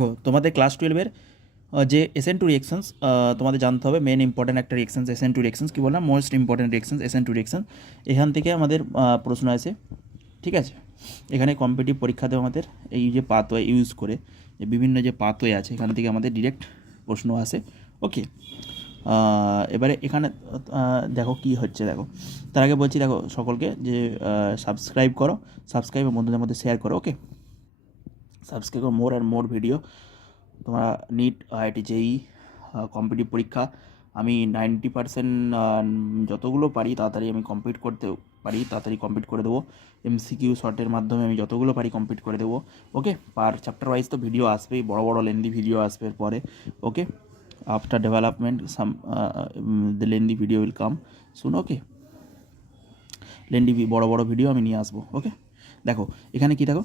তোমাদের ক্লাস 12-এর যে SN2 reactions তোমাদের জানতে হবে। মেন ইম্পর্ট্যান্ট একটা রিঅ্যাকশনস SN2 রিঅ্যাকশনস, কী বললাম, most important reactions SN2 reaction. এখান থেকে আমাদের প্রশ্ন আসে, ঠিক আছে। এখানে কম্পিটিটিভ পরীক্ষাতেও আমাদের এই যে পাথওয়ে ইউজ করে, যে বিভিন্ন যে পাথওয়ে আছে, এখান থেকে আমাদের ডিরেক্ট প্রশ্ন আসে। ওকে, এবারে এখানে দেখো কি হচ্ছে। দেখো, তার আগে বলছি, দেখো সকলকে যে সাবস্ক্রাইব করো, সাবস্ক্রাইব বন্ধুদের মধ্যে শেয়ার করো। ওকে, সাবস্ক্রাইব করো। More and more video. তোমরা নিট, IIT, JEE কম্পিটিটিভ পরীক্ষা আমি 90% যতগুলো পারি তাড়াতাড়ি আমি কমপ্লিট করতে পারি, তাড়াতাড়ি কমপ্লিট করে দেবো। MCQ শর্টের মাধ্যমে আমি যতগুলো পারি কমপ্লিট করে দেবো। ওকে, পার চ্যাপ্টার ওয়াইজ তো ভিডিও আসবেই, বড় বড় লেন্দি ভিডিও আসবে পরে। Okay, after development some the lengthy video will come soon. Okay, lengthy বড় বড় ভিডিও আমি নিয়ে আসবো। ওকে, দেখো এখানে কি, দেখো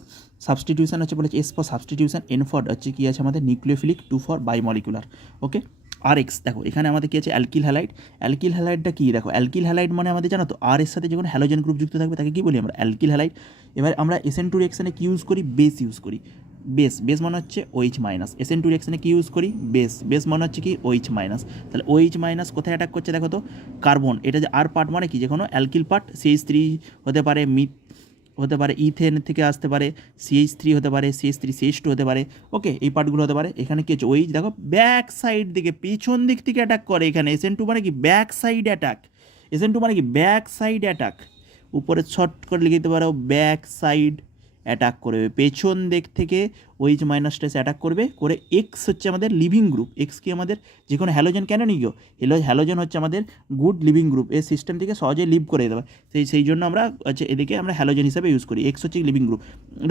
সাবস্টিটিউশন হচ্ছে বলেছে S for substitution, N for হচ্ছে কি আছে আমাদের nucleophilic, 2 for biomolecular. Okay, RX দেখো এখানে আমাদের কি আছে, অ্যালকিল হ্যালাইড। অ্যালকিল হ্যালাইডটা কি, দেখো অ্যালকিল হ্যালাইড মানে আমাদের জানো তো, আর এর সাথে যখন হ্যালোজেন গ্রুপ যুক্ত থাকবে তাকে কি বলি আমরা, অ্যালকিল হ্যালাইড। এবার আমরা SN2 রিঅ্যাকশনে কি ইউজ করি, বেস ইউজ করি। বেস, বেস মানে হচ্ছে OH মাইনাস। SN2 রিঅ্যাকশনে কি ইউজ করি, বেস, বেস মানে হচ্ছে কি OH মাইনাস। তাহলে OH মাইনাস কোথায় অ্যাটাক করছে, দেখো তো কার্বন। এটা যে আর পার্ট মানে কি, যে কোনো অ্যালকিল পার্ট, CH3 হতে পারে, মিথ হতে পারে, ইথেন থেকে আসতে পারে, CH3 হতে পারে, CH3 CH2 হতে পারে। ওকে, এই পার্টগুলো হতে পারে। এখানে কি হচ্ছে, ওই দেখো ব্যাক সাইড দিকে, পিছন দিক থেকে অ্যাটাক করে। এখানে SN2 মানে কি ব্যাক সাইড অ্যাটাক, SN2 মানে কি ব্যাক সাইড অ্যাটাক। উপরে শর্ট করে লিখে দিতে পারো, ব্যাক সাইড অ্যাটাক করবে, পেছন দিক থেকে OH মাইনাস টেস অ্যাটাক করবে করে। এক্স হচ্ছে আমাদের লিভিং গ্রুপ। এক্স কি আমাদের যে কোনো হ্যালোজেন, কেন নিয়ে গিয়েও হ্যালোজেন হচ্ছে আমাদের গুড লিভিং গ্রুপ, এই সিস্টেম থেকে সহজে লিভ করে দেবে। সেই জন্য আমরা হচ্ছে এদিকে আমরা হ্যালোজেন হিসাবে ইউজ করি। এক্স হচ্ছে লিভিং গ্রুপ।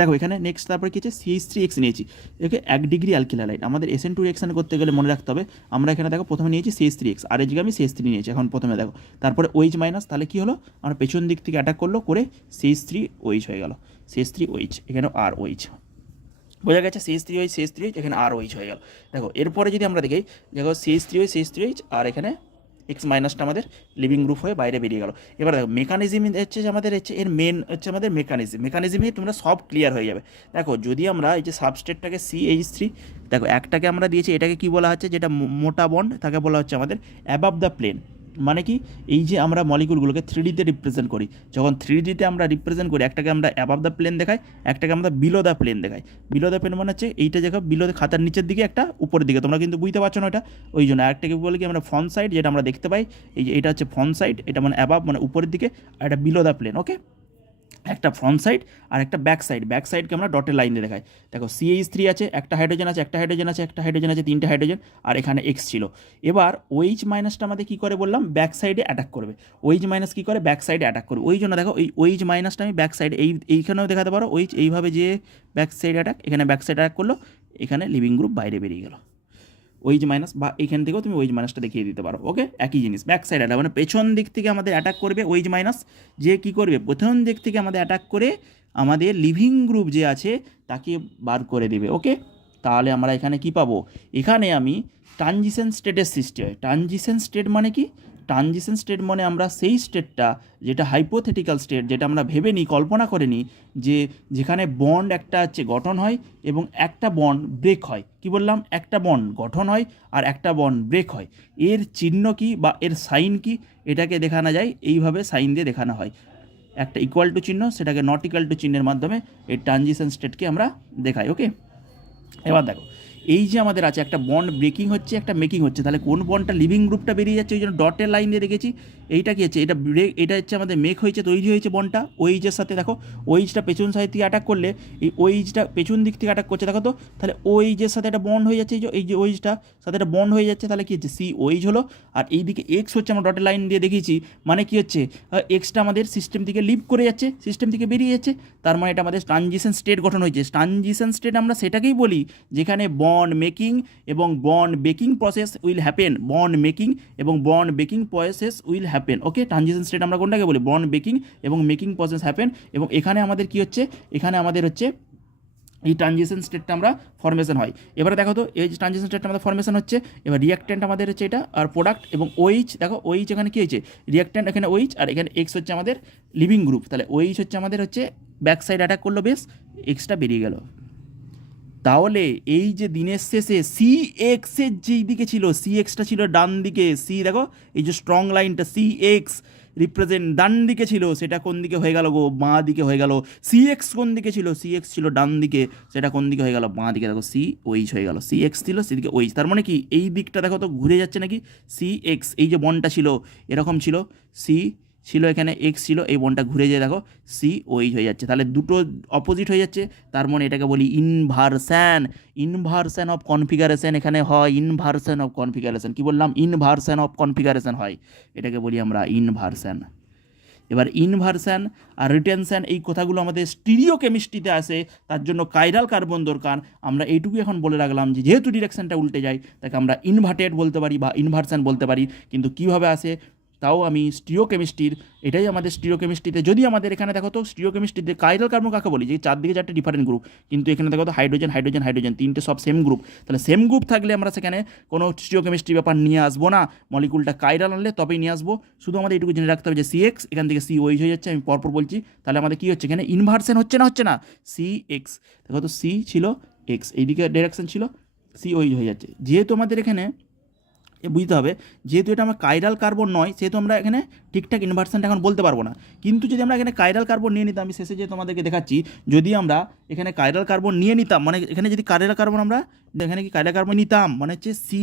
দেখো এখানে নেক্সট তারপরে কি হচ্ছে, CH3X নিয়েছি, একে 1 ডিগ্রি অ্যালকিল হ্যালাইড। আমাদের SN2 রিঅ্যাকশন করতে গেলে মনে রাখতে হবে, আমরা এখানে দেখো প্রথমে নিয়েছি CH3X, আর এই জায়গায় আমি CH3 নিয়েছি। এখন প্রথমে দেখো, তারপরে OH মাইনাস, তাহলে কি হলো, আমরা পেছন দিক থেকে অ্যাটাক করলো করে CH3OH হয়ে গেল, CH3OH, এখানে ROH বোঝা গেছে। CH3OH এখানে ROH হয়ে গেল। দেখো এরপরে যদি আমরা দেখি, দেখো CH3OH আর এখানে এক্স মাইনাসটা আমাদের লিভিং গ্রুপ হয়ে বাইরে বেরিয়ে গেল। এবার দেখো মেকানিজম হচ্ছে যে আমাদের হচ্ছে এর মেন হচ্ছে আমাদের মেকানিজমে তোমরা সব ক্লিয়ার হয়ে যাবে। দেখো যদি আমরা এই যে সাবস্টেটটাকে CH3, দেখো একটাকে আমরা দিয়েছি, এটাকে কি বলা হচ্ছে, যেটা মোটা বন্ড তাকে বলা হচ্ছে আমাদের অ্যাবাভ দ্য প্লেন। মানে কি, এই যে আমরা মলিকুলগুলোকে 3Dতে রিপ্রেজেন্ট করি, যখন 3Dতে আমরা রিপ্রেজেন্ট করি, একটাকে আমরা অ্যাবাভ দ্য প্লেন দেখাই, একটাকে আমরা বিলো দ্য প্লেন দেখাই। বিলো দ্য প্লেন মানে হচ্ছে এইটা, দেখো বিলো দ্য খাতার নিচের দিকে, একটা উপরের দিকে, তোমরা কিন্তু বুঝতে পারছো না এটা, ওই জন্য একটাকে বলে কি আমরা ফ্রন্ট সাইড, যেটা আমরা দেখতে পাই, এই যে এটা হচ্ছে ফ্রন্ট সাইড, এটা মানে অ্যাবাভ মানে উপরের দিকে, আর এটা বিলো দ্য প্লেন। ওকে, একটা ফ্রন্ট সাইড আর একটা ব্যাক সাইড। ব্যাক সাইডকে আমরা ডটের লাইন দিয়ে দেখাই। দেখো CH3 আছে, একটা হাইড্রোজেন আছে, একটা হাইড্রোজেন আছে, একটা হাইড্রোজেন আছে, 3টে হাইড্রোজেন, আর এখানে X ছিল। এবার OH মাইনাসটা আমাদের কী করে বললাম, ব্যাক সাইডে অ্যাটাক করবে। OH মাইনাস কী করে, ব্যাক সাইডে অ্যাটাক করবে। ওই জন্য দেখো এই OH মাইনাসটা আমি ব্যাক সাইড, এইখানেও দেখাতে পারো। OH এইভাবে যে ব্যাক সাইড অ্যাটাক, এখানে ব্যাক সাইড অ্যাটাক করলো, এখানে লিভিং গ্রুপ বাইরে বেরিয়ে গেল। OH মাইনাস, বা এইখান থেকেও তুমি OH মাইনাসটা দেখিয়ে দিতে পারো। ওকে, একই জিনিস, ব্যাক সাইড অ্যাটাক মানে পেছন দিক থেকে আমাদের অ্যাটাক করবে OH মাইনাস। যে কী করবে, প্রথম দিক থেকে আমাদের অ্যাটাক করে আমাদের লিভিং গ্রুপ যে আছে তাকে বার করে দেবে। ওকে, তাহলে আমরা এখানে কি পাবো, এখানে আমি ট্রানজিশন স্টেটের সৃষ্টি হয়। ট্রানজিশন স্টেট মানে কি, ট্রানজিশন স্টেট মানে আমরা সেই স্টেটটা যেটা হাইপোথেটিক্যাল স্টেট, যেটা আমরা ভেবে নিই, কল্পনা করে নিই, যে যেখানে বন্ড একটা হচ্ছে গঠন হয় এবং একটা বন্ড ব্রেক হয়। কি বললাম, একটা বন্ড গঠন হয় আর একটা বন্ড ব্রেক হয়। এর চিহ্ন কি বা এর সাইন কি, এটাকে দেখানো যায় এইভাবে, সাইন দিয়ে দেখানো হয়। একটা ইকুয়াল টু চিহ্ন, সেটাকে নট ইকুয়াল টু চিহ্নের মাধ্যমে এই ট্রানজিশন স্টেটকে আমরা দেখাই। ওকে, এবার দেখো এই যে আমাদের আছে একটা বন্ড ব্রেকিং হচ্ছে, একটা মেকিং হচ্ছে, তাহলে কোন বন্ডটা লিভিং গ্রুপটা বেরিয়ে যাচ্ছে, ওই জন্য ডটের লাইন দিয়ে রেখেছি। এইটা কি হচ্ছে, এটা ব্রেক, এটা হচ্ছে আমাদের মেক হয়েছে, তৈরি হয়েছে বন্ডটা ওইচের সাথে। দেখো ওইচটা পেছন সাইড থেকে অ্যাটাক করলে, এই ওইচটা পেছন দিক থেকে অ্যাটাক করছে, দেখো তো, তাহলে ওইচের সাথে একটা বন্ড হয়ে যাচ্ছে, এই যে ওইচটা সাথে একটা বন্ড হয়ে যাচ্ছে, তাহলে কি হচ্ছে, COH হলো। আর এইদিকে এক্স হচ্ছে, আমরা ডটের লাইন দিয়ে দেখিয়েছি, মানে কি হচ্ছে, এক্সটা আমাদের সিস্টেম থেকে লিভ করে যাচ্ছে, সিস্টেম থেকে বেরিয়ে যাচ্ছে, তার মানে এটা আমাদের ট্রানজিশন স্টেট গঠন হয়েছে। ট্রানজিশন স্টেট আমরা সেটাকেই বলি যেখানে বন্ড মেকিং এবং bond breaking process will happen, bond making এবং bond breaking process will happen. Okay, transition state আমরা কোনটাকে বলি, বন্ড বেকিং এবং মেকিং প্রসেস হ্যাপেন। এবং এখানে আমাদের কি হচ্ছে, এখানে আমাদের হচ্ছে এই ট্রানজিশন স্টেটটা আমরা ফর্মেশন হয়। এবারে দেখো তো, এই যে ট্রানজিশন স্টেটটা আমাদের ফর্মেশন হচ্ছে, এবার রিয়াক্ট্যান্ট আমাদের হচ্ছে এটা, আর প্রোডাক্ট এবং OH, দেখো OH এখানে কী হয়েছে, রিয়াক্ট্যান্ট এখানে OH, আর এখানে X হচ্ছে আমাদের লিভিং গ্রুপ, তাহলে OH হচ্ছে আমাদের হচ্ছে ব্যাক সাইড অ্যাটাক করলো, বেশ এক্সটা বেরিয়ে গেল। তাহলে এই যে দিনের শেষে সি এক্সের যেই দিকে ছিল, সি এক্সটা ছিল ডান দিকে, সি দেখো এই যে স্ট্রং লাইনটা সি এক্স রিপ্রেজেন্ট ডান দিকে ছিল, সেটা কোন দিকে হয়ে গেল গো, বাঁ দিকে হয়ে গেল। সি এক্স কোন দিকে ছিল, সি এক্স ছিল ডান দিকে, সেটা কোন দিকে হয়ে গেল, বাঁ দিকে। দেখো সি ওইচ হয়ে গেল, সি এক্স ছিল সেদিকে ওইচ, তার মানে কি এই দিকটা দেখো তো ঘুরে যাচ্ছে নাকি, সি এক্স এই যে বনটা ছিল এরকম ছিল, সি ছিল এখানে এক্স ছিল, এই বনটা ঘুরে যেয়ে দেখো সি ওইচ হয়ে যাচ্ছে, তাহলে দুটো অপোজিট হয়ে যাচ্ছে, তার মানে এটাকে বলি ইনভার্সান। ইনভার্সান অফ কনফিগারেশন এখানে হয়, ইনভার্সান অফ কনফিগারেশন, কি বললাম, ইনভার্সান অফ কনফিগারেশন হয়, এটাকে বলি আমরা ইনভার্সান। এবার ইনভার্সান আর রিটেনশন এই কথাগুলো আমাদের স্টিরিও কেমিস্ট্রিতে আসে, তার জন্য কাইরাল কার্বন দরকার। আমরা এইটুকু এখন বলে রাখলাম যে যেহেতু ডিরেকশনটা উল্টে যায় তাকে আমরা ইনভার্টেড বলতে পারি বা ইনভার্সান বলতে পারি, কিন্তু কীভাবে আসে তাও আমি স্টিরিও কেমিস্ট্রির, এটাই আমাদের স্টিরিও কেমিস্ট্রিতে। যদি আমাদের এখানে দেখো তো স্টিরিও কেমিস্ট্রিতে কাইরাল কার্বন কাকে বলি, যে চারদিকে চারটে ডিফারেন্ট গ্রুপ, কিন্তু এখানে দেখো তো হাইড্রোজেন হাইড্রোজেন হাইড্রোজেন তিনটে সব সেম গ্রুপ, তাহলে সেম গ্রুপ থাকলে আমরা সেখানে কোনো স্টিরিও কেমিস্ট্রি ব্যাপার নিয়ে আসবো না, মলিকুলটা কাইরাল আনলে তবেই নিয়ে আসবো। শুধু আমাদের এটুকু জেনে রাখতে হবে যে সি এক্স এখান থেকে সি ওইচ হয়ে যাচ্ছে, আমি পরপর বলছি, তাহলে আমাদের কী হচ্ছে এখানে ইনভার্সন হচ্ছে না সি এক্স, দেখো তো সি ছিল এক্স, এইদিকে ডিরেকশন ছিল সি ওইচ হয়ে যাচ্ছে। যেহেতু আমাদের এখানে বুঝতে হবে, যেহেতু এটা আমার কাইরাল কার্বন নয় সেহেতু আমরা এখানে ঠিকঠাক ইনভার্সনটা এখন বলতে পারবো না, কিন্তু যদি আমরা এখানে কাইরাল কার্বন নিয়ে নিতাম, আমি শেষে যে তোমাদেরকে দেখাচ্ছি, যদি আমরা এখানে কাইরাল কার্বন নিয়ে নিতাম, মানে এখানে যদি কাইরাল কার্বন আমরা এখানে কি কাইরাল কার্বন নিতাম, মানে হচ্ছে সি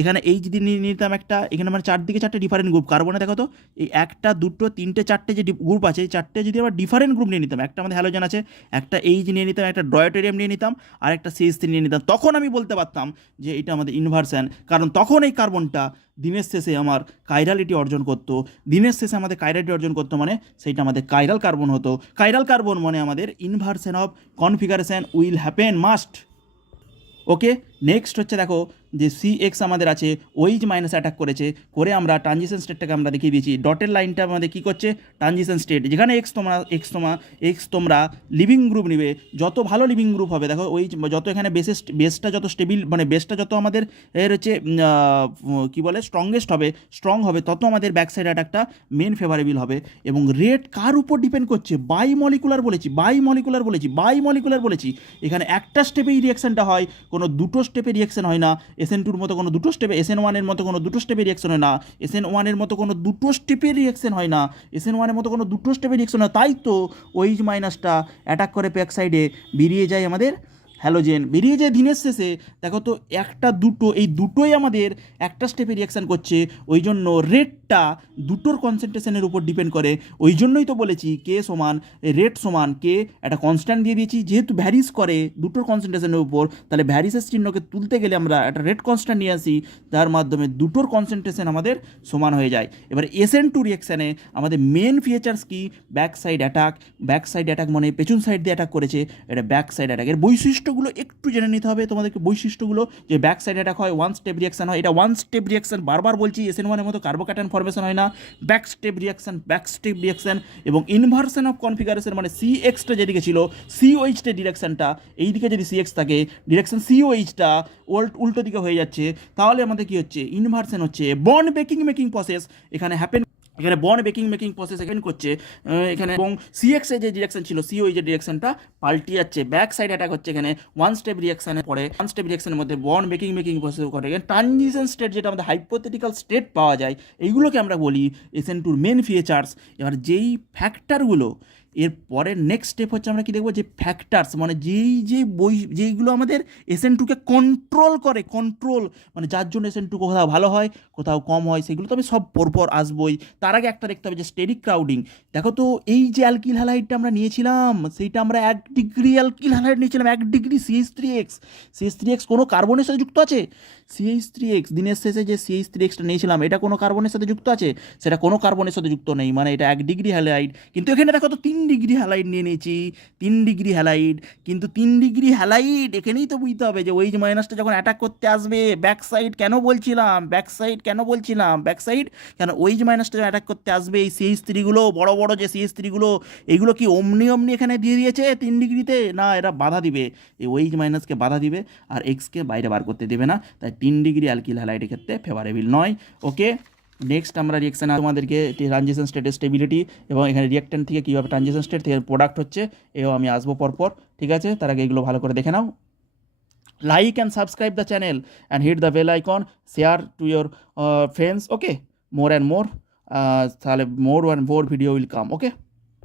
এখানে এই যদি নিয়ে নিতাম একটা, এখানে মানে চারদিকে চারটে ডিফারেন্ট গ্রুপ কার্বনে, দেখো তো এই একটা দুটো তিনটে চারটে যে গ্রুপ আছে, এই চারটে যদি আমরা ডিফারেন্ট গ্রুপ নিয়ে নিতাম, একটা আমাদের হ্যালোজেন আছে, একটা এইচ নিয়ে নিতাম, একটা ডয়টেরিয়াম নিয়ে নিতাম, আর একটা CH3 নিয়ে নিতাম, তখন আমি বলতে পারতাম যে এটা আমাদের ইনভার্সন, কারণ তখন এই কার্বনটা দিনের শেষে আমার কাইরালিটি অর্জন করতো, দিনের শেষে আমাদের কাইরালিটি অর্জন করতো, মানে সেইটা আমাদের কাইরাল কার্বন হতো। কাইরাল কার্বন মানে আমাদের inversion of configuration will happen must. Okay, next হচ্ছে দেখো যে সি এক্স আমাদের আছে, ওইচ মাইনাস অ্যাটাক করেছে, করে আমরা ট্রানজিশন স্টেটটাকে আমরা দেখিয়ে দিয়েছি, ডটের লাইনটা আমাদের কী করছে ট্রানজিশন স্টেট, যেখানে এক্স তোমরা লিভিং গ্রুপ নিবে, যত ভালো লিভিং গ্রুপ হবে দেখো ওই যত এখানে বেসটা যত স্টেবিল, মানে বেসটা যত আমাদের এর হচ্ছে কী বলে স্ট্রং হবে, তত আমাদের ব্যাক সাইড অ্যাটাকটা মেন ফেভারেবল হবে। এবং রেট কার উপর ডিপেন্ড করছে, বাই মলিকুলার বলেছি, এখানে একটা স্টেপেই রিয়াকশানটা হয়, কোনো দুটো স্টেপে রিয়াকশান হয় না, SN2 মতো কোনো দুটো স্টেপে, SN1 মতো কোনো দুটো স্টেপে রিয়াকশন হয় না, SN1 মতো কোনো দুটো স্টেপে রিয়াকশন হয় না, SN1 মতো কোনো দুটো স্টেপে রিয়াকশন হয়, তাই তো ওইচ মাইনাসটা অ্যাটাক করে ব্যাক সাইডে, বেরিয়ে যায় আমাদের হ্যালোজেন, বেরিয়ে যায় দিনের শেষে। দেখো তো একটা দুটো এই দুটোই আমাদের একটা স্টেপে রিয়াকশান করছে, ওই জন্য রেটটা দুটোর কনসেন্ট্রেশনের উপর ডিপেন্ড করে। ওই জন্যই তো বলেছি রেট সমান কে, একটা কনস্ট্যান্ট দিয়ে দিয়েছি, যেহেতু ভ্যারিস করে দুটোর কনসেন্ট্রেশনের উপর, তাহলে ভ্যারিসের চিহ্নকে তুলতে গেলে আমরা একটা রেট কনস্ট্যান্ট নিয়ে আসি, তার মাধ্যমে দুটোর কনসেন্ট্রেশন আমাদের সমান হয়ে যায়। এবার SN2 রিয়াকশানে আমাদের মেন ফিচার্স কি, ব্যাক সাইড অ্যাটাক মানে পেছন সাইড দিয়ে অ্যাটাক করেছে, এটা ব্যাক সাইড অ্যাটাকের বৈশিষ্ট্যগুলো একটু জেনে নিতে হবে তোমাদেরকে, বৈশিষ্ট্যগুলো যে ব্যাক সাইড অ্যাটাক হয়, ওয়ান স্টেপ রিয়াকশন হয়, এটা ওয়ান স্টেপ রিয়াকশন, বারবার বলছি SN1 মতো কার্বোক্যাটায়ন ফরমেশন হয় না, ব্যাক স্টেপ রিয়াকশন। এবং ইনভার্সন অফ কনফিগারেশন মানে CXটা যেদিকে ছিল COHটা ডিরেকশনটা এইদিকে যদি CX থাকে, ডিরেকশন COHটা উল্টো দিকে হয়ে যাচ্ছে, তাহলে আমাদের কি হচ্ছে ইনভার্সন হচ্ছে, বন্ড মেকিং প্রসেস এখানে হ্যাপেন, এখানে বন্ড মেকিং প্রসেস এখানে করছে এখানে, এবং CX এর যে ডিরেকশন ছিল COH যে ডিরেকশনটা পাল্টে যাচ্ছে, ব্যাক সাইড অ্যাটাক হচ্ছে এখানে ওয়ান স্টেপ রিয়াকশানের পরে, ওয়ান স্টেপ রিয়াকশনের মধ্যে বন্ড মেকিং প্রসেস করে, এখানে ট্রানজিশন স্টেট যেটা আমাদের হাইপোথেটিক্যাল স্টেট পাওয়া যায়, এইগুলোকে আমরা বলি SN2 মেন ফিচার্স। এবার যেই ফ্যাক্টরগুলো এর পরের নেক্সট স্টেপ হচ্ছে আমরা কি দেখবো, যে ফ্যাক্টরস মানে যেইগুলো আমাদের SN2কে কন্ট্রোল মানে যার জন্য SN2 কোথাও ভালো হয় কোথাও কম হয়, সেগুলো তো আমি সব পরপর আসবোই। তার আগে একটা দেখতে হবে যে স্টেরিক ক্রাউডিং। দেখো তো এই যে অ্যালকিল হ্যালাইডটা আমরা নিয়েছিলাম, সেইটা আমরা 1 ডিগ্রি অ্যালকিল হ্যালাইড নিয়েছিলাম, 1 ডিগ্রি CH3X কোনো কার্বনের সাথে যুক্ত আছে, CH3X দিনের শেষে যে CH3Xটা নিয়েছিলাম এটা কোনো কার্বনের সাথে যুক্ত আছে, সেটা কোনো কার্বনের সাথে যুক্ত নেই, মানে এটা 1 ডিগ্রি হ্যালাইড। কিন্তু এখানে দেখো তো 3 ডিগ্রি হ্যালাইড নিয়ে নিয়েছি, 3 ডিগ্রি হ্যালাইড, কিন্তু 3 ডিগ্রি হ্যালাইড এখানেই তো বুঝতে হবে যে ওই যে মাইনাসটা যখন অ্যাটাক করতে আসবে ব্যাক সাইড কেন বলছিলাম, কেন ওই যে মাইনাসটা যখন অ্যাটাক করতে আসবে এই CH3গুলো বড় যে CH3গুলো এইগুলো কি অমনি এখানে দিয়ে দিয়েছে 3 ডিগ্রিতে, না এরা বাধা দিবে, এই ওই যে মাইনাসকে বাধা দিবে আর এক্সকে বাইরে বার করতে দেবে না, তাই 3 ডিগ্রি অ্যালকিল হ্যালাইডের ক্ষেত্রে ফেভারেবল নয়। ওকে, নেক্সট আমরা রিয়াকশান তোমাদেরকে ট্রানজিশন স্টেটের স্টেবিলিটি এবং এখানে রিয়াক্ট্যান্ট থেকে কীভাবে ট্রানজিশন স্টেট থেকে প্রোডাক্ট হচ্ছে এও আমি আসবো পরপর, ঠিক আছে? তার আগে এগুলো ভালো করে দেখে নাও। like and subscribe the channel and hit the bell icon, share to your friends, okay, more and more, more and more video will come, okay.